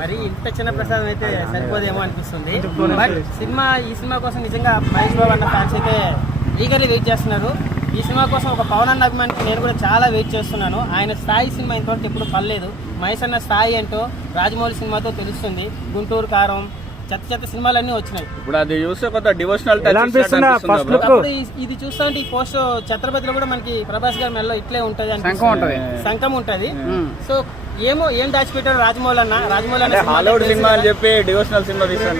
మరి ఇంత చిన్న ప్రసాదం అయితే సరిపోదేమో అనిపిస్తుంది. బట్ సినిమా ఈ సినిమా కోసం నిజంగా మహేష్ బాబు అన్న ఫ్యాన్స్ అయితే ఈగర్లీ వెయిట్ చేస్తున్నారు. ఈ సినిమా కోసం ఒక పవన్ అన్న అభిమానికి నేను కూడా చాలా వెయిట్ చేస్తున్నాను. ఆయన స్థాయి సినిమా ఇంతవరకు ఎప్పుడు పర్లేదు మహేష్ అన్న స్థాయి ఏంటో రాజమౌళి సినిమాతో తెలుస్తుంది. గుంటూరు కారం చెత్త చెత్త సినిమాలన్నీ వచ్చినాయి. ఇప్పుడు అది చూస్తే కొంత డివోషనల్ అప్పుడు ఇది చూస్తా ఉంటే ఈ పోస్ట్ ఛత్రపతిలో కూడా మనకి ప్రభాస్ గారి మెల్లో ఇట్లే ఉంటది శంఖం ఉంటది. శంఖం ఉంటది. సో ఏమో ఏం దాచిపెట్టారు రాజమౌళి అన్న? రాజమౌళి అన్న హాలీవుడ్ సినిమా అని. చెప్పి డివోషనల్ సినిమా తీస్తాడు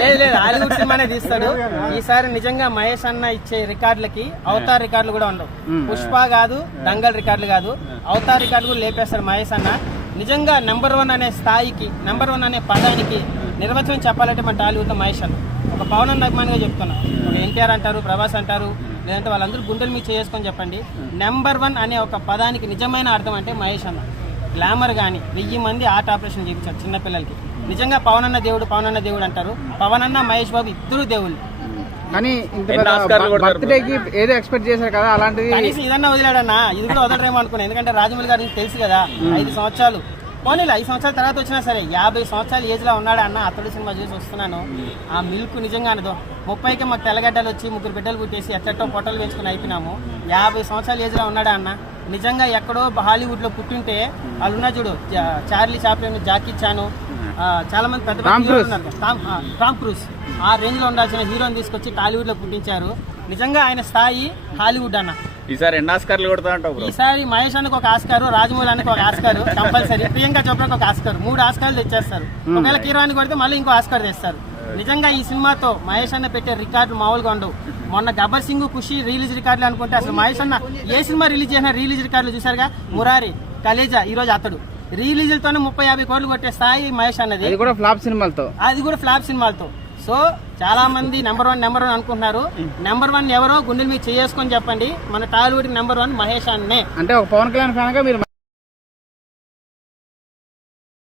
లేదు లేదు హాలీవుడ్ సినిమానే తీస్తాడు. ఈసారి నిజంగా మహేష్ అన్న ఇచ్చే రికార్డులకి అవతార్ రికార్డులు కూడా ఉండవు. పుష్ప కాదు దంగల్ రికార్డులు కాదు. అవతార్ రికార్డు కూడా లేపేస్తాడు మహేష్ అన్న. నిజంగా నెంబర్ వన్ అనే స్థాయికి నెంబర్ వన్ అనే పదానికి నిర్వచనం చెప్పాలంటే మన టాలీవుడ్ మహేష్ అన్న. ఒక పవన్ అన్న అభిమానిగా చెప్తున్నా. ఒక ఎన్టీఆర్ అంటారు ప్రభాస్ అంటారు లేదంటే వాళ్ళందరూ గుండెలు మీద చేసుకొని చెప్పండి. నెంబర్ వన్ అనే ఒక పదానికి నిజమైన అర్థం అంటే మహేష్ అన్న. గ్లామర్ కానీ వెయ్యి మంది ఆర్ట్ ఆపరేషన్ చేయించారు చిన్నపిల్లలకి నిజంగా పవనన్న దేవుడు పవనన్న దేవుడు అంటారు. పవనన్న మహేష్ బాబు ఇద్దరు దేవుళ్ళు. కానీ ఇంత ఎన్ని ఆస్కార్లు కొడతారు బర్త్డే కి ఏదో ఎక్స్పెక్ట్ చేశారు కదా అలాంటిది ఇదన్నా వదిలాడన్నా. ఇది కూడా వదలరేమో అనుకున్నాను ఎందుకంటే రాజమౌళి గారికి తెలుసు కదా ఐదు సంవత్సరాలు. పోనీలే ఐదు సంవత్సరాల తర్వాత వచ్చినా సరే యాభై సంవత్సరాల ఏజ్లో ఉన్నాడు అన్న అతడు సినిమా చూసి వస్తున్నాను. ఆ మిల్క్ నిజంగా అనదు. ముప్పైకి మాకు తెల్లగడ్డలు వచ్చి ముగ్గురు బిడ్డలు పుట్టేసి ఎట్లెట్టో పొట్టలు పెంచుకుని అయిపోయినాము. యాభై సంవత్సరాల ఏజ్లో ఉన్నాడా అన్న? నిజంగా ఎక్కడో హాలీవుడ్లో పుట్టింటే వాళ్ళు ఉన్నా చూడు చార్లీ చాప్లిన్ జాకీ చాను ఆ, చాలా మంది పెద్ద టామ్ క్రూజ్. టామ్ ఆ, టామ్ క్రూజ్. ఆ రేంజ్లో ఉండాల్సిన హీరోని తీసుకొచ్చి టాలీవుడ్లో పుట్టించారు. నిజంగా ఆయన స్థాయి హాలీవుడ్ అన్న. ఈసారి ఎన్ని ఆస్కార్లు కొడతా అంటావు బ్రో ఈసారి మహేష్ అన్నకు ఒక ఆస్కారు రాజమౌళి అన్నకు ఒక ఆస్కారు కంపల్సరీ. ప్రియాంక చోప్రాకి ఒక ఆస్కార్. మూడు ఆస్కార్లు తెచ్చేస్తారు. ఒకవేళ కీరవాణి కొడితే మళ్ళీ ఇంకో ఆస్కార్ తెస్తారు. నిజంగా ఈ సినిమాతో మహేష్ అన్న పెట్టే రికార్డులు మామూలుగా ఉండవు. మొన్న గబ్బర్ సింగ్ ఖుషి రిలీజ్ రికార్డులు అనుకుంటే అసలు మహేష్ అన్న ఏ సినిమా రిలీజ్ చేసినా రిలీజ్ రికార్డులు చూసారుగా మురారి కలేజా ఈ రోజు అతడు. రిలీజులతోనే ముప్పై యాభై కోట్లు కొట్టే స్థాయి మహేష్ అన్నది. అది కూడా ఫ్లాప్ సినిమాలతో. అది కూడా ఫ్లాప్ సినిమాలతో. సో చాలా మంది నెంబర్ వన్ నెంబర్ వన్ అనుకుంటున్నారు. నెంబర్ వన్ ఎవరో గుండెల మీద చేసుకొని చెప్పండి. మన టాలీవుడ్ నెంబర్ వన్ మహేష్ అన్నే అంటే ఒక పవన్ కళ్యాణ్ ఫ్యాన్గా మీరు